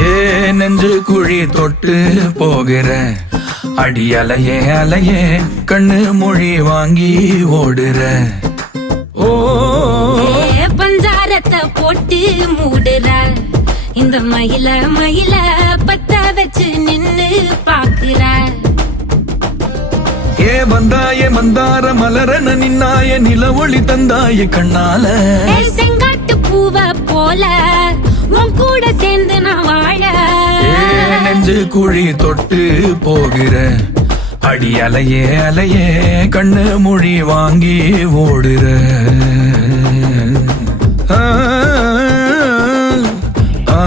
ஏ நெஞ்சு குழி தொட்டு போகிற அடி அலையே அலையே கண்ணு மொழி வாங்கி ஓடுற. ஓ பஞ்சாரத்தை போட்டு மூடுற இந்த மயில மயில பத்த வச்சு நின்னு பாக்குற. ஏ வந்தாய மந்தார மலரன நின்னாய நில ஒளி தந்தாய கண்ணால. செங்காட்டு பூவ போல உன் கூட சேர்ந்து நான் வாழ. நெஞ்சு குழி தொட்டு போகிற அடி அலையே அலையே கண்ணு மொழி வாங்கி ஓடுற. ஆ ஆ